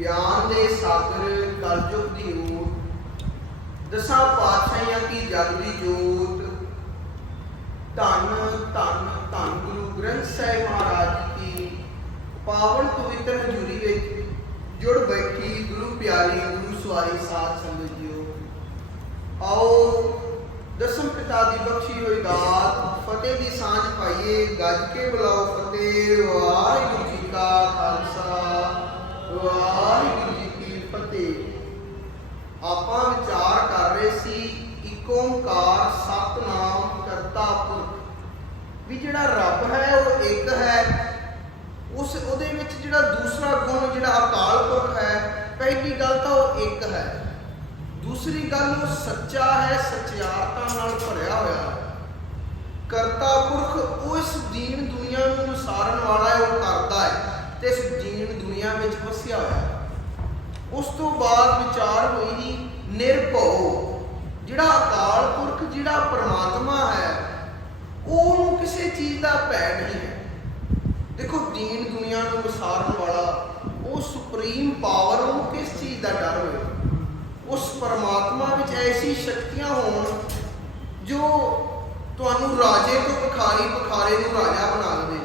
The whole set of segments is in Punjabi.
ਗਿਆਨ ਦੇ ਸਾਗਰ ਕਲਯੁਗ ਦੀ ਓਟ ਦਸਾਂ ਪਾਤਸ਼ਾਹਾਂ ਕੀ ਜਗ ਜੋਤ। ਧੰਨ ਧੰਨ ਧੰਨ ਗੁਰੂ ਗ੍ਰੰਥ ਸਾਹਿਬ ਮਹਾਰਾਜ ਕੀ, ਪਾਵਨ ਪਵਿੱਤਰ ਹਜ਼ੂਰੀ ਵਿੱਚ ਜੁੜ ਬੈਠੀ ਗੁਰੂ ਪਿਆਰੀ, ਗੁਰੂ ਸਵਾਰੀ ਸਾਧ ਸੰਗਤ ਜੀਓ। ਆਓ, ਦਸਮ ਪਿਤਾ ਦੀ ਬਖਸ਼ੀ ਹੋਈ ਦਾਤ, ਫਤਿਹ ਦੀ ਸਾਂਝ ਪਾਈਏ, ਗੱਜ ਕੇ ਬੁਲਾਓ ਫਤਿਹ ਵਾਹਿਗੁਰੂ ਵੀ ਜਿਹੜਾ ਰੱਬ ਹੈ, ਉਹ ਇੱਕ ਹੈ। ਉਸ, ਉਹਦੇ ਵਿੱਚ ਜਿਹੜਾ ਦੂਸਰਾ ਗੁਣ, ਜਿਹੜਾ ਅਕਾਲ ਪੁਰਖ ਹੈ, ਪਹਿਲੀ ਗੱਲ ਤਾਂ ਉਹ ਇੱਕ ਹੈ। ਦੂਸਰੀ ਗੱਲ, ਉਹ ਸੱਚਾ ਹੈ, ਸਚਿਆਰਤਾ ਨਾਲ ਭਰਿਆ ਹੋਇਆ ਕਰਤਾ ਪੁਰਖ ਉਹ ਇਸ ਦੀਨ ਦੁਨੀਆ ਨੂੰ ਵਸਾਰਨ ਵਾਲਾ ਹੈ, ਉਹ ਕਰਦਾ ਹੈ ਤੇ ਇਸ ਦੀਨ ਦੁਨੀਆ ਵਿੱਚ ਵਸਿਆ ਹੋਇਆ ਉਸ ਤੋਂ ਬਾਅਦ ਵਿਚਾਰ ਹੋਈ ਜੀ ਨਿਰਭਉ, ਜਿਹੜਾ ਅਕਾਲ ਪੁਰਖ, ਜਿਹੜਾ ਪਰਮਾਤਮਾ ਹੈ ਦਾ ਭੈ ਨਹੀਂ ਹੈ। ਦੇਖੋ, ਦੀਨ ਦੁਨੀਆ ਨੂੰ ਵਸਾਰਨ ਵਾਲਾ, ਉਹ ਸੁਪਰੀਮ ਪਾਵਰ ਉਹਨੂੰ ਕਿਸ ਚੀਜ਼ ਦਾ ਡਰ ਹੋਵੇ ਉਸ ਪਰਮਾਤਮਾ ਵਿੱਚ ਐਸੀ ਸ਼ਕਤੀਆਂ ਹੋਣ ਜੋ ਤੁਹਾਨੂੰ ਰਾਜੇ ਤੋਂ ਭਿਖਾਰੀ ਭਿਖਾਰੇ ਨੂੰ ਰਾਜਾ ਬਣਾ ਦੇਵੇ।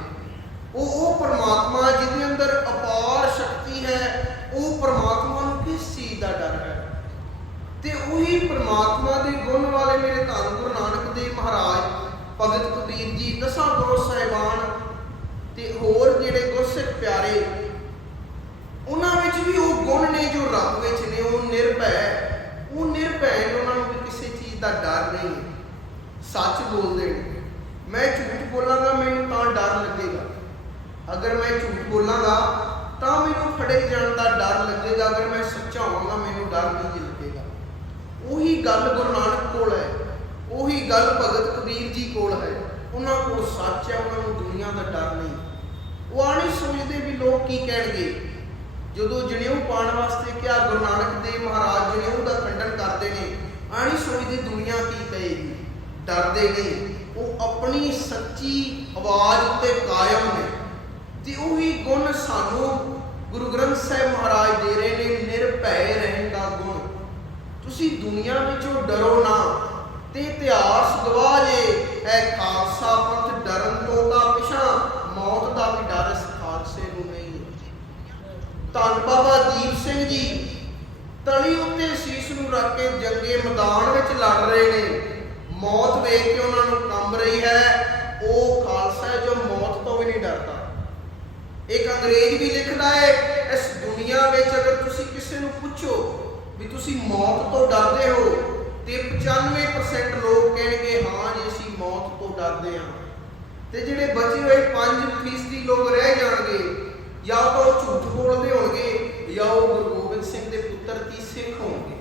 ਉਹ ਉਹ ਪਰਮਾਤਮਾ ਜਿਹਦੇ ਅੰਦਰ ਅਪਾਰ ਸ਼ਕਤੀ ਹੈ, ਉਹ ਪਰਮਾਤਮਾ ਨੂੰ ਕਿਸ ਚੀਜ਼ ਦਾ ਡਰ ਹੈ? ਤੇ ਉਹੀ ਪਰਮਾਤਮਾ ਦੇ ਗੁਣ ਵਾਲੇ ਮੇਰੇ ਧੰਨ ਗੁਰੂ ਨਾਨਕ ਦੇਵ ਮਹਾਰਾਜ ਭਗਤ ਕਬੀਰ ਜੀ, ਦਸਾਂ ਗੁਰੂ ਸਾਹਿਬਾਨ ਤੇ ਹੋਰ ਜਿਹੜੇ ਗੁਰਸਿੱਖ ਪਿਆਰੇ, ਉਹਨਾਂ ਵਿੱਚ ਵੀ ਉਹ ਗੁਣ ਨੇ ਜੋ ਰੱਬ ਵਿੱਚ ਨੇ, ਉਹ ਨਿਰਭੈ ਉਹ ਨਿਰਭੈ ਨੇ ਉਹਨਾਂ ਨੂੰ ਕਿਸੇ ਚੀਜ਼ ਦਾ ਡਰ ਨਹੀਂ ਸੱਚ ਬੋਲਦੇ ਨੇ। ਮੈਂ ਝੂਠ ਬੋਲਾਂਗਾ, ਮੈਨੂੰ ਤਾਂ ਡਰ ਲੱਗੇਗਾ। ਅਗਰ ਮੈਂ ਝੂਠ ਬੋਲਾਂਗਾ, ਤਾਂ ਮੈਨੂੰ ਫੜੇ ਜਾਣ ਦਾ ਡਰ ਲੱਗੇਗਾ। ਅਗਰ ਮੈਂ ਸੱਚਾ ਹੋਵਾਂਗਾ, ਮੈਨੂੰ ਡਰ ਨਹੀਂ ਲੱਗੇਗਾ। ਉਹੀ ਗੱਲ ਗੁਰੂ ਨਾਨਕ ਕੋਲ ਹੈ। ਉਹੀ ਗੱਲ ਭਗਤ ਕਬੀਰ ਜੀ ਕੋਲ ਹੈ। ਉਹਨਾਂ ਕੋਲ ਸੱਚ ਹੈ, ਉਹਨਾਂ ਨੂੰ ਦੁਨੀਆ ਦਾ ਡਰ ਨਹੀਂ। ਉਹ ਆ ਨਹੀਂ ਸੋਚਦੇ ਵੀ ਲੋਕ ਕੀ ਕਹਿਣਗੇ। ਜਦੋਂ ਜਨੇਊ ਪਾਉਣ ਵਾਸਤੇ ਕਿਹਾ, ਗੁਰੂ ਨਾਨਕ ਦੇਵ ਮਹਾਰਾਜ ਜਨੇਊ ਦਾ ਖੰਡਨ ਕਰਦੇ ਨੇ ਆ ਨਹੀਂ ਸੋਚਦੇ ਦੁਨੀਆ ਕੀ ਕਹੇਗੀ। ਡਰਦੇ ਨਹੀਂ ਉਹ ਆਪਣੀ ਸੱਚੀ ਆਵਾਜ਼ ਉੱਤੇ ਕਾਇਮ ਨੇ। ਤੇ ਉਹੀ ਗੁਣ ਸਾਨੂੰ ਗੁਰੂ ਗ੍ਰੰਥ ਸਾਹਿਬ ਮਹਾਰਾਜ ਦੇ ਰਹੇ ਨੇ, ਨਿਰਭੈ ਰਹਿਣ ਦਾ ਗੁਣ। ਤੁਸੀਂ ਦੁਨੀਆ ਵਿੱਚੋਂ ਡਰੋ ਨਾ। ਜੇ ਖਾਲਸਾ ਪੰਥ ਡਰਨ ਤੋਂ ਤਾਂ ਪਿਛਾਂ ਮੌਤ ਦਾ ਵੀ ਡਰ ਇਸ ਖਾਲਸੇ ਨੂੰ ਨਹੀਂ ਧੰਨ ਬਾਬਾ ਦੀਪ ਸਿੰਘ ਜੀ, ਤਲੀ ਉੱਤੇ ਸੀਸ ਨੂੰ ਰੱਖ ਕੇ ਜੰਗੇ ਮੈਦਾਨ ਵਿੱਚ ਲੜ ਰਹੇ ਨੇ। ਮੌਤ ਵੇਖ ਕੇ ਉਹਨਾਂ ਨੂੰ ਕੰਬ ਰਹੀ ਹੈ। ਉਹ ਖਾਲਸਾ ਹੈ ਜੋ ਮੌਤ ਤੋਂ ਵੀ ਨਹੀਂ ਡਰਦਾ। ਇੱਕ ਅੰਗਰੇਜ਼ ਵੀ ਲਿਖਦਾ ਹੈ, ਇਸ ਦੁਨੀਆ ਵਿੱਚ ਅਗਰ ਤੁਸੀਂ ਕਿਸੇ ਨੂੰ ਪੁੱਛੋ ਵੀ ਤੁਸੀਂ ਮੌਤ ਤੋਂ ਡਰਦੇ ਹੋ ਤੇ 95% ਲੋਕ ਕਹਿਣਗੇ, ਹਾਂ ਜੀ, ਅਸੀਂ ਮੌਤ ਤੋਂ ਡਰਦੇ ਹਾਂ। ਤੇ ਜਿਹੜੇ ਬਚੇ ਹੋਏ 5% ਲੋਕ ਰਹਿ ਜਾਣਗੇ, ਜਾਂ ਤਾਂ ਉਹ ਝੂਠ ਬੋਲਦੇ ਹੋਣਗੇ, ਜਾਂ ਉਹ ਗੁਰੂ ਗੋਬਿੰਦ ਸਿੰਘ ਦੇ ਪੁੱਤਰ ਕੀ ਸਿੱਖ ਹੋਣਗੇ।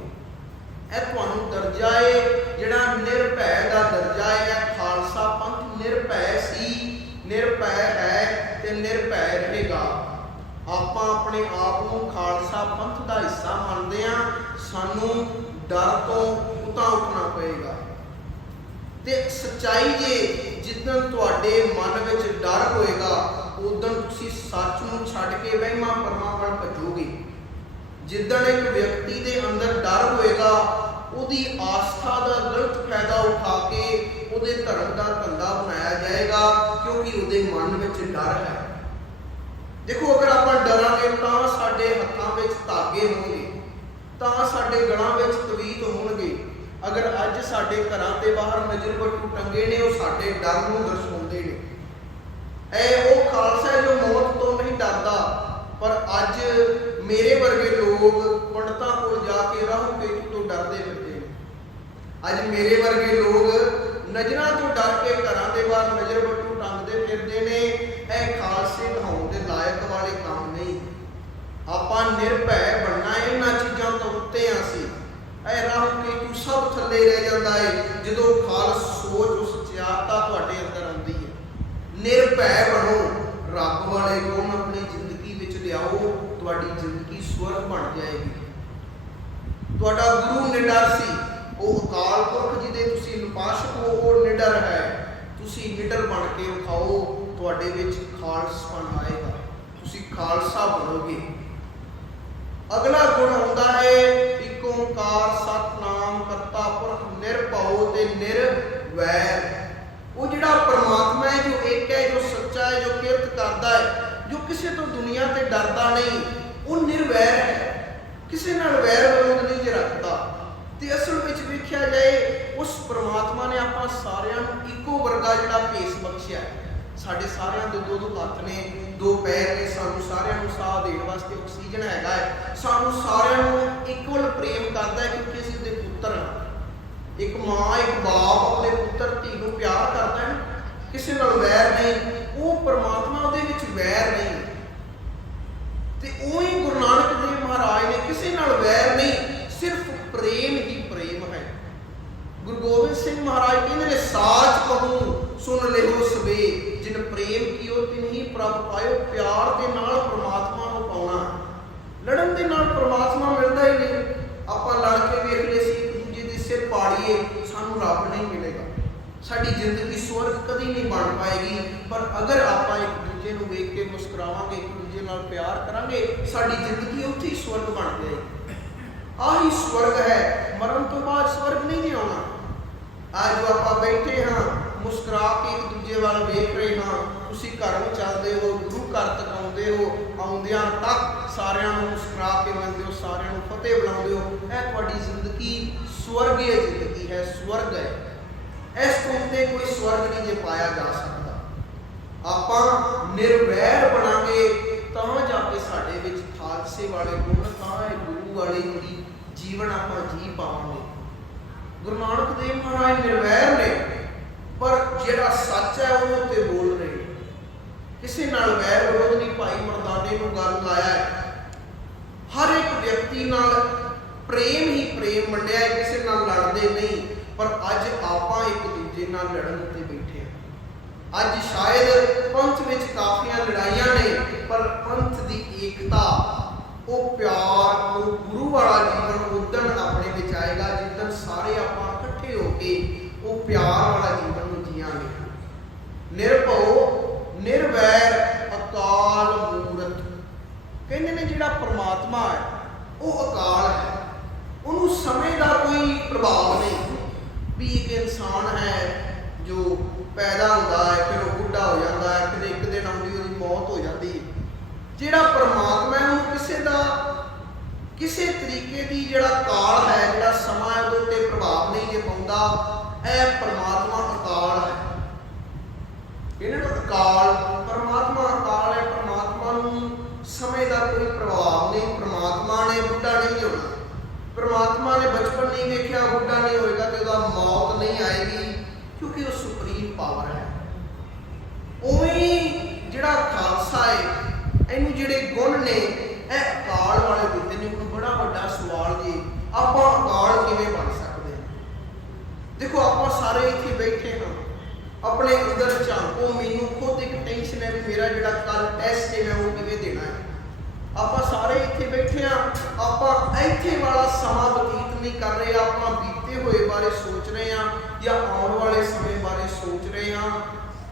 ਇਹ ਤੁਹਾਨੂੰ ਦਰਜਾ ਹੈ ਜਿਹੜਾ ਨਿਰਭੈ ਦਾ ਦਰਜਾ ਹੈ ਖਾਲਸਾ ਪੰਥ ਨਿਰਭੈ ਸੀ, ਨਿਰਭੈ ਹੈ ਤੇ ਨਿਰਭੈ ਰਹੇਗਾ। ਆਪਾਂ ਆਪਣੇ ਆਪ ਨੂੰ ਖਾਲਸਾ ਪੰਥ ਦਾ ਹਿੱਸਾ ਮੰਨਦੇ ਆ ਸਾਨੂੰ ਡਰ ਤੋਂ ਉਤਾਂ ਉੱਠਣਾ ਪਏਗਾ। ਤੇ ਸੱਚਾਈ ਜੇ ਜਿੱਦਣ ਤੁਹਾਡੇ ਮਨ ਵਿੱਚ ਡਰ ਹੋਏਗਾ ਉਦੋਂ ਤੁਸੀਂ ਸੱਚ ਨੂੰ ਛੱਡ ਕੇ ਵਹਿਮਾਂ ਪਰਮਾਂ ਵੱਲ ਭੱਜੋਗੇ। ਜਿੱਦਣ ਇੱਕ ਵਿਅਕਤੀ ਦੇ ਅੰਦਰ ਡਰ ਹੋਏਗਾ, ਉਹਦੀ ਆਸਥਾ ਦਾ ਗਲਤ ਫਾਇਦਾ ਉਠਾ ਕੇ ਉਹਦੇ ਧਰਮ ਦਾ ਧੰਦਾ ਬਣਾਇਆ ਜਾਏਗਾ, ਕਿਉਂਕਿ ਉਹਦੇ ਮਨ ਵਿੱਚ ਡਰ ਹੈ। ਦੇਖੋ, ਅਗਰ ਆਪਾਂ ਡਰਾਂਗੇ ਤਾਂ ਸਾਡੇ ਹੱਥਾਂ ਵਿੱਚ ਧਾਗੇ ਹੋਣਗੇ, ਤਾਂ ਸਾਡੇ ਗਲਾਂ ਵਿੱਚ ਤਵੀਤ ਹੋਣਗੇ। ਅਗਰ ਅੱਜ ਸਾਡੇ ਘਰਾਂ ਦੇ ਬਾਹਰ ਨਜ਼ਰ ਬੱਟੂ ਟੰਗੇ ਨੇ, ਉਹ ਸਾਡੇ ਡਰ ਨੂੰ ਦਰਸਾਉਂਦੇ ਨੇ। ਇਹ ਉਹ ਖਾਲਸਾ ਹੈ ਜੋ ਮੌਤ ਤੋਂ ਨਹੀਂ ਡਰਦਾ, ਪਰ ਅੱਜ ਮੇਰੇ ਵਰਗੇ ਲੋਕ ਪੰਡਤਾਂ ਕੋਲ ਜਾ ਕੇ ਰਾਹੂ ਕੇਤੂ ਤੋਂ ਡਰਦੇ ਫਿਰਦੇ ਨੇ। ਅੱਜ ਮੇਰੇ ਵਰਗੇ ਲੋਕ ਨਜ਼ਰਾਂ ਤੋਂ ਡਰ ਕੇ ਘਰਾਂ ਦੇ ਬਾਹਰ ਨਜ਼ਰ ਬੱਟੂ ਟੰਗਦੇ ਫਿਰਦੇ ਨੇ, ਇਹ ਖਾਲਸੇ ਕਹਾਉਣ ਦੇ ਲਾਇਕ ਵਾਲੇ ਕੰਮ ਨਹੀਂ। ਆਪਾਂ ਨਿਰਭੈ ਬਣਨਾ ਇਹਨਾਂ ਚੀਜ਼ਾਂ ਤੋਂ ਉੱਤੇ ਆ ਸੀ ਇਹ ਰਾਹੂ ਕੇਤੂ ਸਭ ਥੱਲੇ ਰਹਿ ਜਾਂਦਾ ਹੈ ਜਦੋਂ ਖਾਲਸ ਸੋਚ ਉਸ ਸਚਿਆਰਤਾ ਤੁਹਾਡੇ ਅੰਦਰ ਆਉਂਦੀ ਹੈ ਨਿਰਭੈ ਬਣੋ, ਰੱਬ ਵਾਲੇ ਗੁਣ ਆਪਣੀ ਜ਼ਿੰਦਗੀ ਵਿੱਚ ਲਿਆਓ, ਤੁਹਾਡੀ ਜ਼ਿੰਦਗੀ ਸਵਰਗ ਬਣ ਜਾਏਗੀ। ਤੁਹਾਡਾ ਗੁਰੂ ਨਿਡਰ ਸੀ, ਉਹ ਅਕਾਲ ਪੁਰਖ ਜਿਹਦੇ ਤੁਸੀਂ ਨਿਪਾਸ਼ਕ ਹੋ, ਉਹ ਨਿਡਰ ਹੈ। ਤੁਸੀਂ ਨਿਡਰ ਬਣ ਕੇ ਵਿਖਾਓ, ਤੁਹਾਡੇ ਵਿੱਚ ਖਾਲਸਪਨ ਆਏਗਾ। ਤੁਸੀਂ ਖਾਲਸਾ ਬਣੋਗੇ। ਅਗਲਾ ਗੁਣ ਹੁੰਦਾ ਹੈ ਇੱਕ ਓੰਕਾਰ ਸਤਨਾਮ ਕਰਤਾ ਪੁਰਖ ਨਿਰਭਉ ਤੇ ਨਿਰਵੈਰ। ਉਹ ਜਿਹੜਾ ਪਰਮਾਤਮਾ ਹੈ, ਜੋ ਇੱਕ ਹੈ, ਜੋ ਸੱਚਾ ਹੈ, ਜੋ ਕਿਰਤ ਕਰਦਾ ਹੈ, ਜੋ ਕਿਸੇ ਤੋਂ ਦੁਨੀਆ ਤੇ ਡਰਦਾ ਨਹੀਂ, ਉਹ ਨਿਰਵੈਰ ਹੈ। ਕਿਸੇ ਨਾਲ ਵੈਰ ਵਿਰੋਧ ਨਹੀਂ ਜੇ ਰੱਖਦਾ। ਤੇ ਅਸਲ ਵਿੱਚ ਵੇਖਿਆ ਜਾਏ, ਉਸ ਪ੍ਰਮਾਤਮਾ ਨੇ ਆਪਾਂ ਸਾਰਿਆਂ ਨੂੰ ਇੱਕੋ ਵਰਗਾ ਜਿਹੜਾ ਭੇਸ ਬਖਸ਼ਿਆ ਹੈ। ਸਾਡੇ ਸਾਰਿਆਂ ਦੇ ਦੋ ਦੋ ਹੱਥ ਨੇ, ਦੋ ਪੈਰ ਨੇ, ਸਾਨੂੰ ਸਾਰਿਆਂ ਨੂੰ ਸਾਹ ਦੇਣ ਵਾਸਤੇ ਆਕਸੀਜਨ ਹੈਗਾ ਹੈ। ਸਾਨੂੰ ਸਾਰਿਆਂ ਨੂੰ ਇਕੁਅਲ ਪ੍ਰੇਮ ਕਰਦਾ ਹੈ ਕਿਉਂਕਿ ਅਸੀਂ ਉਹਦੇ ਪੁੱਤਰ ਹਾਂ। ਇੱਕ ਮਾਂ, ਇੱਕ ਬਾਪ ਆਪਣੇ ਪੁੱਤਰ, ਧੀ ਨੂੰ ਪਿਆਰ ਕਰਦਾ ਹੈ ਕਿਸੇ ਨਾਲ ਵੈਰ ਨਹੀਂ, ਉਹ ਪਰਮਾਤਮਾ ਉਹਦੇ ਵਿੱਚ ਵੈਰ ਨਹੀਂ। ਤੇ ਉਹੀ ਗੁਰੂ ਨਾਨਕ ਦੇਵ ਮਹਾਰਾਜ ਨੇ ਕਿਸੇ ਨਾਲ ਵੈਰ ਨਹੀਂ, ਸਿਰਫ ਪ੍ਰੇਮ ਹੀ ਪ੍ਰੇਮ ਹੈ। ਗੁਰੂ ਗੋਬਿੰਦ ਸਿੰਘ ਮਹਾਰਾਜ ਕਹਿੰਦੇ ਨੇ, ਸਾਚ ਕਹੂੰ, ਸੁਣ ਲਿਓ ਸਵੇ ਜਿਨ ਪ੍ਰੇਮ ਕੀਓ ਤਿਨ ਹੀ ਪ੍ਰਭ ਪਾਇਓ, ਪਿਆਰ ਦੇ ਨਾਲ ਪ੍ਰਮਾਤਮਾ ਨੂੰ ਪਾਉਣਾ। ਲੜਨ ਦੇ ਨਾਲ ਪ੍ਰਮਾਤਮਾ ਮਿਲਦਾ ਹੀ ਨਹੀਂ। ਆਪਾਂ ਲੜ ਕੇ ਵੇਖ ਲਏ ਸੀ, ਦੂਜੇ ਦੇ ਸਿਰ ਪਾੜੀਏ, ਸਾਨੂੰ ਰੱਬ ਨਹੀਂ ਮਿਲੇਗਾ। ਸਾਡੀ ਜ਼ਿੰਦਗੀ ਸਵਰਗ ਕਦੀ ਨਹੀਂ ਬਣ ਪਾਏਗੀ, ਪਰ ਅਗਰ ਆਪਾਂ ਇੱਕ ਦੂਜੇ ਨੂੰ ਵੇਖ ਕੇ ਮੁਸਕਰਾਵਾਂਗੇ, ਇੱਕ ਦੂਜੇ ਨਾਲ ਪਿਆਰ ਕਰਾਂਗੇ, ਸਾਡੀ ਜ਼ਿੰਦਗੀ ਉੱਥੇ ਹੀ ਸਵਰਗ ਬਣ ਜਾਏਗੀ। ਆਹੀ ਸਵਰਗ ਹੈ, ਮਰਨ ਤੋਂ ਬਾਅਦ ਸਵਰਗ ਨਹੀਂ ਆਉਣਾ। ਅੱਜ ਆਪਾਂ ਬੈਠੇ ਹਾਂ ਮੁਸਕਰਾ ਕੇ ਇੱਕ ਦੂਜੇ ਵੱਲ ਵੇਖ ਰਹੇ ਹਾਂ। ਤੁਸੀਂ ਘਰ ਚੱਲਦੇ ਹੋ, ਗੁਰੂ ਘਰ ਤੱਕ ਆਉਂਦੇ ਹੋ, ਆਉਂਦਿਆਂ ਤੱਕ ਸਾਰਿਆਂ ਨੂੰ ਮੁਸਕਰਾ ਕੇ ਮਿਲਦੇ ਹੋ, ਸਾਰਿਆਂ ਨੂੰ ਫਤਿਹ ਬੁਲਾਉਂਦੇ ਹੋ। ਇਹ ਤੁਹਾਡੀ ਜ਼ਿੰਦਗੀ ਸਵਰਗੀ ਜ਼ਿੰਦਗੀ ਹੈ, ਸਵਰਗ ਹੈ। ਇਸ ਤੋਂ ਉੱਤੇ ਕੋਈ ਸਵਰਗ ਨਹੀਂ ਜੇ ਪਾਇਆ ਜਾ ਸਕਦਾ। ਆਪਾਂ ਨਿਰਵੈਰ ਬਣਾਂਗੇ ਤਾਂ ਜਾ ਕੇ ਸਾਡੇ ਵਿੱਚ ਖਾਲਸੇ ਵਾਲੇ ਗੁਣ, ਤਾਂ ਇਹ ਗੁਰੂ ਵਾਲੀ ਜਿਹੜੀ ਜੀਵਨ ਆਪਾਂ ਜੀ ਪਾਵਾਂਗੇ। ਗੁਰੂ ਨਾਨਕ ਦੇਵ ਮਹਾਰਾਜ ਨਿਰਵੈਰ ਨੇ ਪਰ ਜਿਹੜਾ ਸੱਚ ਹੈ ਉਹਦੇ ਉੱਤੇ ਬੋਲ ਰਹੇ। ਕਿਸੇ ਨਾਲ ਵੈਰ ਵਿਰੋਧ ਨਹੀਂ, ਭਾਈ ਮਰਦਾਨੇ ਨੂੰ ਗੱਲ ਲਾਇਆ ਹੈ। ਹਰ ਇੱਕ ਵਿਅਕਤੀ ਨਾਲ ਪ੍ਰੇਮ ਹੀ ਪ੍ਰੇਮ ਮੰਡਿਆ ਹੈ, ਕਿਸੇ ਨਾਲ ਲੜਦੇ ਨਹੀਂ, ਪਰ ਅੱਜ ਆਪਾਂ ਇੱਕ ਦੂਜੇ ਨਾਲ ਲੜਨ ਉੱਤੇ ਬੈਠੇ ਹਾਂ। ਅੱਜ ਸ਼ਾਇਦ ਪੰਥ ਵਿੱਚ ਕਾਫੀਆਂ ਲੜਾਈਆਂ ਨੇ, ਪਰ ਪੰਥ ਦੀ ਏਕਤਾ, ਉਹ ਪਿਆਰ, ਉਹ ਗੁਰੂ ਵਾਲਾ ਜੀਵਨ ਉਦਣ ਆਪਣੇ ਵਿੱਚ ਆਏਗਾ, ਜਿੱਦਣ ਸਾਰੇ ਆਪਾਂ ਇਕੱਠੇ ਹੋ ਕੇ ਉਹ ਪਿਆਰ ਵਾਲਾ ਜੀਵਨ ਨੂੰ ਜੀਵਾਂਗੇ ਨਿਰਭਉ ਨਿਰਵੈਰ ਅਕਾਲ ਮੂਰਤ ਕਹਿੰਦੇ ਨੇ ਜਿਹੜਾ ਪ੍ਰਮਾਤਮਾ ਹੈ ਉਹ ਅਕਾਲ ਹੈ ਉਹਨੂੰ ਸਮੇਂ ਦਾ ਕੋਈ ਪ੍ਰਭਾਵ ਨਹੀਂ ਵੀ ਇੱਕ ਇਨਸਾਨ ਹੈ ਜੋ ਪੈਦਾ ਹੁੰਦਾ ਹੈ ਫਿਰ ਉਹ ਬੁੱਢਾ ਹੋ ਜਾਂਦਾ ਹੈ ਫਿਰ ਇੱਕ ਦਿਨ ਆਉਂਦੀ ਉਹਦੀ ਮੌਤ ਹੋ ਜਾਂਦੀ ਹੈ ਜਿਹੜਾ ਪ੍ਰਮਾਤਮਾ ਹੈ ਉਹਨੂੰ ਕਿਸੇ ਦਾ ਕਿਸੇ ਤਰੀਕੇ ਦੀ ਜਿਹੜਾ ਕਾਲ ਹੈ, ਜਿਹੜਾ ਸਮਾਂ ਉਹਦੇ ਉੱਤੇ ਪ੍ਰਭਾਵ ਨਹੀਂ ਜੇ ਪਾਉਂਦਾ, ਇਹ ਪ੍ਰਮਾਤਮਾ ਅਕਾਲ ਹੈ। ਇਹਨਾਂ ਨੂੰ ਅਕਾਲ, ਪਰਮਾਤਮਾ ਅਕਾਲ ਹੈ, ਪਰਮਾਤਮਾ ਨੂੰ ਸਮੇਂ ਦਾ ਕੋਈ ਪ੍ਰਭਾਵ ਨਹੀਂ, ਪਰਮਾਤਮਾ ਨੇ ਬੁੱਢਾ ਨਹੀਂ ਹੋਣਾ ਪਰਮਾਤਮਾ ਨੇ ਬਚਪਨ ਨਹੀਂ ਵੇਖਿਆ, ਬੁੱਢਾ ਨਹੀਂ ਹੋਏਗਾ ਤੇ ਉਹਦਾ ਮੌਤ ਨਹੀਂ ਆਏਗੀ, ਕਿਉਂਕਿ ਉਹ ਸੁਪਰੀਮ ਪਾਵਰ ਹੈ। ਉਵੇਂ ਜਿਹੜਾ ਖਾਲਸਾ ਹੈ, ਇਹਨੂੰ ਜਿਹੜੇ ਗੁਣ ਨੇ, ਇਹ ਅਕਾਲ ਵਾਲੇ ਦਿੱਤੇ ਨੇ ਹੁਣ ਬੜਾ ਵੱਡਾ ਸਵਾਲ ਜੀ ਆਪਾਂ ਅਕਾਲ ਕਿਵੇਂ ਬਣ ਸਕਦੇ ਹਾਂ ਦੇਖੋ ਆਪਾਂ ਸਾਰੇ ਇੱਥੇ ਬੈਠੇ ਹਾਂ ਆਪਣੇ ਅੰਦਰ ਝਾਂਕੋ, ਮੈਨੂੰ ਖੁਦ ਇੱਕ ਟੈਨਸ਼ਨ ਹੈ ਵੀ ਮੇਰਾ ਜਿਹੜਾ ਕੱਲ ਟੈਸਟ ਹੈ, ਮੈਂ ਉਹ ਕਿਵੇਂ ਦੇਣਾ ਹੈ। ਆਪਾਂ ਸਾਰੇ ਇੱਥੇ ਬੈਠੇ ਆ ਆਪਾਂ ਇੱਥੇ ਵਾਲਾ ਸਮਾਂ ਬਤੀਤ ਨਹੀਂ ਕਰ ਰਹੇ, ਆਪਾਂ ਬੀਤੇ ਹੋਏ ਬਾਰੇ ਸੋਚ ਰਹੇ ਆ ਜਾਂ ਆਉਣ ਵਾਲੇ ਸਮੇਂ ਬਾਰੇ ਸੋਚ ਰਹੇ ਆ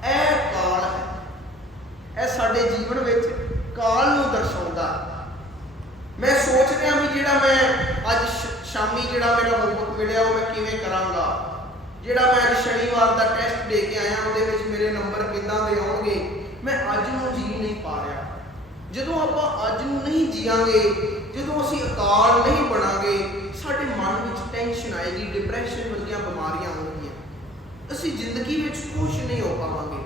ਇਹ ਕਾਲ ਹੈ ਇਹ ਸਾਡੇ ਜੀਵਨ ਵਿੱਚ ਕਾਲ ਨੂੰ ਦਰਸਾਉਂਦਾ ਮੈਂ ਸੋਚ ਰਿਹਾ ਵੀ ਜਿਹੜਾ ਮੈਂ ਅੱਜ ਸ਼- ਸ਼ਾਮੀ ਜਿਹੜਾ ਮੇਰਾ ਹੋਮਵਰਕ ਮਿਲਿਆ ਉਹ ਮੈਂ ਕਿਵੇਂ ਕਰਾਂਗਾ ਜਿਹੜਾ ਮੈਂ ਅੱਜ ਸ਼ਨੀਵਾਰ ਦਾ ਕੇ ਆਇਆ, ਉਹਦੇ ਵਿੱਚ ਮੇਰੇ ਨੰਬਰ ਕਿੱਦਾਂ ਦੇ ਆਉਣਗੇ, ਮੈਂ ਅੱਜ ਨੂੰ ਜੀ ਨਹੀਂ ਪਾ ਰਿਹਾ। ਜਦੋਂ ਆਪਾਂ ਅੱਜ ਨੂੰ ਨਹੀਂ ਜੀਵਾਂਗੇ ਜਦੋਂ ਅਸੀਂ ਅਕਾਲ ਨਹੀਂ ਬਣਾਂਗੇ, ਸਾਡੇ ਮਨ ਵਿੱਚ ਟੈਨਸ਼ਨ ਆਏਗੀ ਡਿਪਰੈਸ਼ਨ ਵਰਗੀਆਂ ਬਿਮਾਰੀਆਂ ਹੋਣਗੀਆਂ ਅਸੀਂ ਜ਼ਿੰਦਗੀ ਵਿੱਚ ਖੁਸ਼ ਨਹੀਂ ਹੋ ਪਾਵਾਂਗੇ।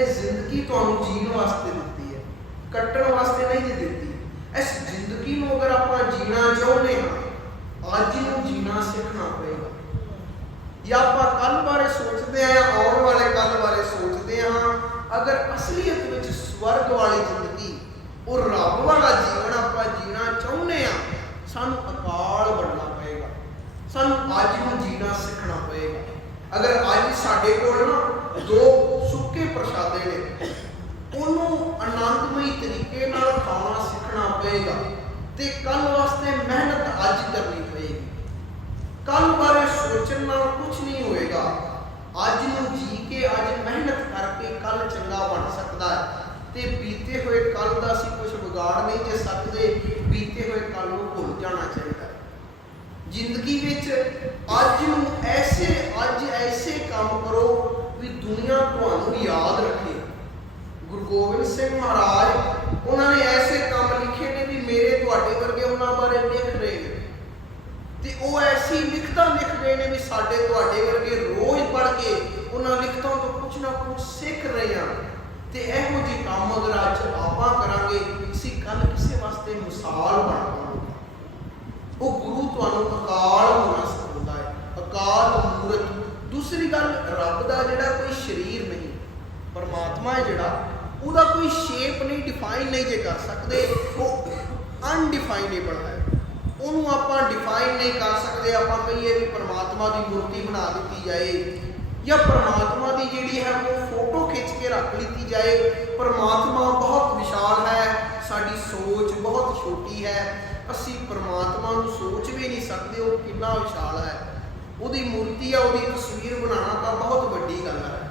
ਇਹ ਜ਼ਿੰਦਗੀ ਤੁਹਾਨੂੰ ਜੀਣ ਵਾਸਤੇ ਦਿੱਤੀ ਹੈ। ਕੱਟਣ ਵਾਸਤੇ ਨਹੀਂ ਦਿੱਤੀ। ਇਸ ਜ਼ਿੰਦਗੀ ਨੂੰ ਅਗਰ ਆਪਾਂ ਜੀਣਾ ਚਾਹੁੰਦੇ ਹਾਂ, ਅੱਜ ਨੂੰ ਜੀਣਾ ਸਿੱਖਣਾ ਪਏਗਾ। ਜਾਂ ਆਪਾਂ ਕੱਲ ਬਾਰੇ ਸੋਚਦੇ ਹਾਂ ਆਉਣ ਵਾਲੇ ਕੱਲ ਬਾਰੇ ਸੋਚਦੇ ਹਾਂ, ਅਗਰ ਅਸਲੀਅਤ ਵਿੱਚ ਸਵਰਗ ਵਾਲੀ ਜ਼ਿੰਦਗੀ, ਉਹ ਰੱਬ ਵਾਲਾ ਜੀਵਨ ਆਪਾਂ ਜੀਣਾ ਚਾਹੁੰਦੇ ਆ ਸਾਨੂੰ ਅਕਾਲ ਬਣਨਾ ਪਏਗਾ। ਸਾਨੂੰ ਅੱਜ ਨੂੰ ਜੀਣਾ ਸਿੱਖਣਾ ਪਏਗਾ। ਅਗਰ ਅੱਜ ਸਾਡੇ ਕੋਲ ਨਾ ਦੋ ਸੁੱਕੇ ਪ੍ਰਸ਼ਾਦੇ ਨੇ, ਉਹਨੂੰ ਆਨੰਦਮਈ ਤਰੀਕੇ ਨਾਲ ਖਾਣਾ ਸਿੱਖਣਾ ਪਏਗਾ ਤੇ ਕੱਲ ਤੇ ਬੀਤੇ ਹੋਏ ਕੱਲ ਦਾ ਅਸੀਂ ਕੁਝ ਵਿਗਾੜ ਨਹੀਂ ਜੇ ਸਕਦੇ, ਬੀਤੇ ਹੋਏ ਕੱਲ ਨੂੰ ਭੁੱਲ ਜਾਣਾ ਚਾਹੀਦਾ। ਜ਼ਿੰਦਗੀ ਵਿੱਚ ਅੱਜ ਨੂੰ ਐਸੇ, ਅੱਜ ਐਸੇ ਕੰਮ ਕਰੋ ਵੀ ਦੁਨੀਆ ਤੁਹਾਨੂੰ ਯਾਦ ਰੱਖੇ। ਗੁਰੂ ਗੋਬਿੰਦ ਸਿੰਘ ਮਹਾਰਾਜ, ਉਹਨਾਂ ਨੇ ਐਸੇ ਕੰਮ ਲਿਖੇ ਨੇ ਵੀ ਮੇਰੇ ਤੁਹਾਡੇ ਵਰਗੇ ਉਹਨਾਂ ਬਾਰੇ ਲਿਖ ਰਹੇ ਨੇ। ਤੇ ਉਹ ਐਸੀ ਲਿਖਤਾਂ ਲਿਖ ਰਹੇ ਨੇ ਵੀ ਸਾਡੇ ਤੁਹਾਡੇ ਵਰਗੇ ਰੋਜ਼ ਪੜ੍ਹ ਕੇ ਉਹਨਾਂ ਲਿਖਤਾਂ ਤੋਂ ਕੁਝ ਨਾ ਕੁਝ ਸਿੱਖ ਤੇ ਇਹੋ ਜਿਹੇ ਕੰਮ ਅਗਰ ਅੱਜ ਆਪਾਂ ਕਰਾਂਗੇ, ਅਸੀਂ ਕੱਲ ਕਿਸੇ ਵਾਸਤੇ ਮਿਸਾਲ ਬਣ ਪਾਵਾਂਗੇ। ਉਹ ਗੁਰੂ ਤੁਹਾਨੂੰ ਅਕਾਲ ਹੋਣਾ ਸਿਖਾਉਂਦਾ ਹੈ, ਅਕਾਲ ਮੂਰਤ। ਦੂਸਰੀ ਗੱਲ, ਰੱਬ ਦਾ ਜਿਹੜਾ ਕੋਈ ਸਰੀਰ ਨਹੀਂ, ਪਰਮਾਤਮਾ ਹੈ ਜਿਹੜਾ, ਉਹਦਾ ਕੋਈ ਸ਼ੇਪ ਨਹੀਂ ਡਿਫਾਈਨ ਨਹੀਂ ਜੇ ਕਰ ਸਕਦੇ, ਉਹ ਅਨਡਿਫਾਈਨੇਬਲ ਹੈ। ਉਹਨੂੰ ਆਪਾਂ ਡਿਫਾਈਨ ਨਹੀਂ ਕਰ ਸਕਦੇ, ਆਪਾਂ ਕਹੀਏ ਵੀ ਪਰਮਾਤਮਾ ਦੀ ਮੂਰਤੀ ਬਣਾ ਦਿੱਤੀ ਜਾਏ ਜਾਂ ਪਰਮਾਤਮਾ ਦੀ ਜਿਹੜੀ ਹੈ ਉਹ ਫੋਟੋ ਖਿੱਚ ਕੇ ਰੱਖ ਲਿੱਤੀ ਜਾਏ। ਪਰਮਾਤਮਾ ਬਹੁਤ ਵਿਸ਼ਾਲ ਹੈ, ਸਾਡੀ ਸੋਚ ਬਹੁਤ ਛੋਟੀ ਹੈ। ਅਸੀਂ ਪਰਮਾਤਮਾ ਨੂੰ ਸੋਚ ਵੀ ਨਹੀਂ ਸਕਦੇ ਉਹ ਕਿੰਨਾ ਵਿਸ਼ਾਲ ਹੈ। ਉਹਦੀ ਮੂਰਤੀ ਆ, ਉਹਦੀ ਤਸਵੀਰ ਬਣਾਉਣਾ ਤਾਂ ਬਹੁਤ ਵੱਡੀ ਗੱਲ ਹੈ।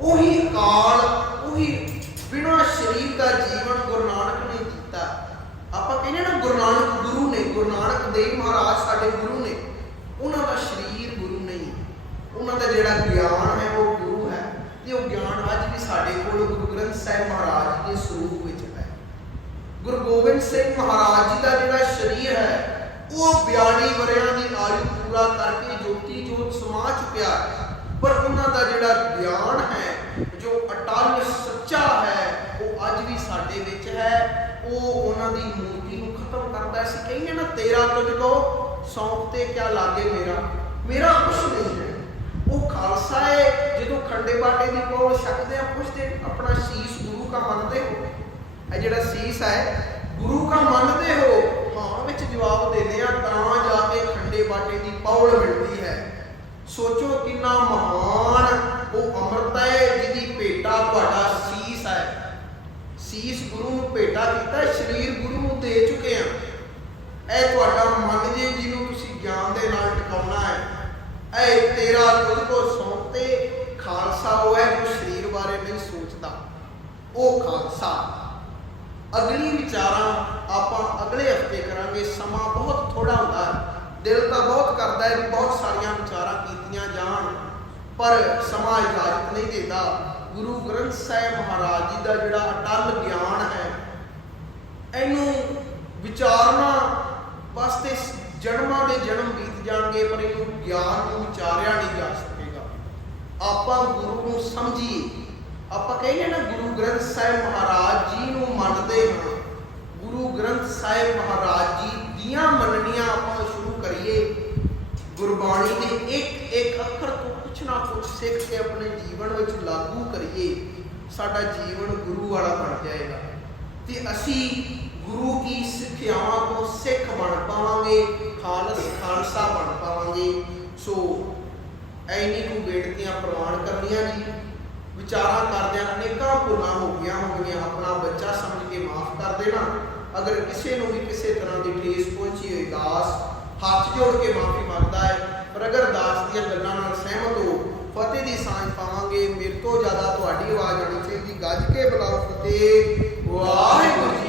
ਉਹੀ ਕਾਲ ਉਹੀ ਬਿਨਾਂ ਸਰੀਰ ਦਾ ਜੀਵਨ ਗੁਰੂ ਨਾਨਕ ਨੇ ਕੀਤਾ। ਆਪਾਂ ਕਹਿੰਦੇ ਨਾ ਗੁਰੂ ਨਾਨਕ ਗੁਰੂ ਨੇ, ਗੁਰੂ ਨਾਨਕ ਦੇਵ ਮਹਾਰਾਜ ਸਾਡੇ ਗੁਰੂ ਨੇ ਉਹਨਾਂ ਦਾ ਸਰੀਰ ਗੁਰੂ ਨਹੀਂ ਉਹਨਾਂ ਦਾ ਜਿਹੜਾ ਗਿਆਨ ਹੈ ਉਹ ਗੁਰੂ ਹੈ ਤੇ ਉਹ ਗਿਆਨ ਅੱਜ ਵੀ ਸਾਡੇ ਕੋਲ ਗੁਰੂ ਗ੍ਰੰਥ ਸਾਹਿਬ ਮਹਾਰਾਜ ਦੇ ਸਰੂਪ ਵਿੱਚ ਹੈ। ਗੁਰੂ ਗੋਬਿੰਦ ਸਿੰਘ ਮਹਾਰਾਜ ਜੀ ਦਾ ਜਿਹੜਾ ਸਰੀਰ ਹੈ, ਉਹ 42 ਵਰਿਆਂ ਦੀ ਆਯੂ ਪੂਰਾ ਕਰਕੇ ਜੋਤੀ ਜੋਤ ਸਮਾ ਚੁੱਕਿਆ। ਪਰ ਉਹਨਾਂ ਦਾ ਜਿਹੜਾ ਗਿਆਨ ਹੈ, ਜੋ ਅਟਲ ਸੱਚਾ ਹੈ, ਉਹ ਅੱਜ ਵੀ ਸਾਡੇ ਵਿੱਚ ਹੈ। ਉਹ ਉਹਨਾਂ ਦੀ ਮੂਰਤੀ ਨੂੰ ਖਤਮ ਕਰਦਾ ਸੀ ਕਹਿੰਗੇ ਨਾ, ਤੇਰਾ ਤੁਝ ਕੋ ਸੌਂਪ ਤੇ ਕਿਆ ਲਾਗੇ ਮੇਰਾ? ਮੇਰਾ ਕੁਛ ਨਹੀਂ। ਉਹ ਖਾਲਸਾ ਹੈ, ਜਦੋਂ ਖੰਡੇ ਬਾਟੇ ਦੀ ਕੋਲ ਛਕਦੇ ਆ, ਪੁੱਛਦੇ ਆਪਣਾ ਸੀਸ ਗੁਰੂ ਕਾ ਮੰਨਦੇ ਹੋ? ਇਹ ਜਿਹੜਾ ਸੀਸ ਹੈ, ਗੁਰੂ ਕਾ ਮੰਨਦੇ ਹੋ? ਹਾਂ, ਵਿੱਚ ਜਵਾਬ ਦਿੰਦੇ ਆ, ਤਾਂ ਜਾ ਕੇ ਖੰਡੇ ਬਾਟੇ ਦੀ ਪੌੜ ਮਿਲਦੀ ਹੈ। ਸੋਚੋ ਕਿੰਨਾ ਮਹਾਨ ਉਹ ਅੰਮ੍ਰਿਤ ਹੈ, ਜਿਹਦੀ ਭੇਟਾ ਤੁਹਾਡਾ ਸੀਸ ਹੈ। ਸੀਸ ਗੁਰੂ ਨੂੰ ਭੇਟਾ ਕੀਤਾ, ਸਰੀਰ ਗੁਰੂ ਨੂੰ ਦੇ ਚੁੱਕੇ ਆ। ਇਹ ਤੁਹਾਡਾ ਮਨ ਜੇ, ਜਿਹਨੂੰ ਤੁਸੀਂ ਗਿਆਨ ਦੇ ਨਾਲ ਹੈ ਤੇਰਾ ਤੁਝ ਕੋ ਸੌਂਪਤੇ ਖਾਲਸਾ ਉਹ ਹੈ ਜੋ ਸਰੀਰ ਬਾਰੇ ਨਹੀਂ ਸੋਚਦਾ, ਉਹ ਖਾਲਸਾ। ਅਗਲੀ ਵਿਚਾਰਾਂ ਆਪਾਂ ਅਗਲੇ ਹਫ਼ਤੇ ਕਰਾਂਗੇ, ਸਮਾਂ ਬਹੁਤ ਥੋੜਾ ਹੁੰਦਾ ਦਿਲ ਤਾਂ ਬਹੁਤ ਕਰਦਾ ਹੈ ਬਹੁਤ ਸਾਰੀਆਂ ਵਿਚਾਰਾਂ ਕੀਤੀਆਂ ਜਾਣ, ਪਰ ਸਮਾਂ ਇਜਾਜ਼ਤ ਨਹੀਂ ਦਿੰਦਾ। ਗੁਰੂ ਗ੍ਰੰਥ ਸਾਹਿਬ ਮਹਾਰਾਜ ਜੀ ਦਾ ਜਿਹੜਾ ਅਟਲ ਗਿਆਨ ਹੈ, ਇਹਨੂੰ ਵਿਚਾਰਨਾ ਵਾਸਤੇ ਜਨਮਾਂ ਦੇ ਜਨਮ ਬੀਤ ਜਾਣਗੇ, ਪਰ ਇਹਨੂੰ ਗਿਆਨ ਨੂੰ ਵਿਚਾਰਿਆ ਨਹੀਂ ਜਾ ਸਕੇਗਾ। ਆਪਾਂ ਗੁਰੂ ਨੂੰ ਸਮਝੀਏ। ਆਪਾਂ ਕਹਿੰਦੇ ਨਾ, ਗੁਰੂ ਗ੍ਰੰਥ ਸਾਹਿਬ ਮਹਾਰਾਜ ਜੀ ਨੂੰ ਮੰਨਦੇ ਹਾਂ। ਗੁਰੂ ਗ੍ਰੰਥ ਸਾਹਿਬ ਮਹਾਰਾਜ ਜੀ ਦੀਆਂ ਮੰਨਣੀਆਂ ਆਪਾਂ ਸ਼ੁਰੂ ਕਰੀਏ। ਗੁਰਬਾਣੀ ਦੇ ਇੱਕ ਇੱਕ ਅੱਖਰ ਤੋਂ ਕੁਛ ਨਾ ਕੁਛ ਸਿੱਖ ਕੇ ਆਪਣੇ ਜੀਵਨ ਵਿੱਚ ਲਾਗੂ ਕਰੀਏ। ਸਾਡਾ ਜੀਵਨ ਗੁਰੂ ਵਾਲਾ ਬਣ ਜਾਏਗਾ। ਤੇ ਅਸੀਂ ਗੁਰੂ ਕੀ ਸਿੱਖਿਆਵਾਂ ਤੋਂ ਸਿੱਖ ਬਣ ਪਾਵਾਂਗੇ ਖਾਲਸ ਖਾਲਸਾ ਬਣ ਪਾਵਾਂਗੇ ਸੋ ਐਨੀ ਕੁ ਬੇਨਤੀਆਂ ਪ੍ਰਵਾਨ ਕਰਨੀਆਂ ਜੀ ਵਿਚਾਰਾਂ ਕਰਦਿਆਂ ਅਨੇਕਾਂ ਭੁੱਲਾਂ ਹੋ ਗਈਆਂ ਹੋਣਗੀਆਂ। ਆਪਣਾ ਬੱਚਾ ਸਮਝ ਕੇ ਮਾਫ ਕਰ ਦੇਣਾ। ਅਗਰ ਕਿਸੇ ਨੂੰ ਵੀ ਕਿਸੇ ਤਰ੍ਹਾਂ ਦੀ ਠੇਸ ਪਹੁੰਚੀ ਹੋਈ ਦਾਸ ਹੱਥ ਜੋੜ ਕੇ ਮਾਫੀ ਮੰਗਦਾ ਹੈ, ਪਰ ਅਗਰ ਦਾਸ ਦੀਆਂ ਗੱਲਾਂ ਨਾਲ ਸਹਿਮਤ ਹੋ ਫਤਿਹ ਦੀ ਸਾਂਝ ਪਾਵਾਂਗੇ, ਮੇਰੇ ਤੋਂ ਜ਼ਿਆਦਾ ਤੁਹਾਡੀ ਆਵਾਜ਼ ਆਣੀ ਚਾਹੀਦੀ। ਗੱਜ ਕੇ ਬੁਲਾਓ ਫਤਿਹ। ਵਾਹਿਗੁਰੂ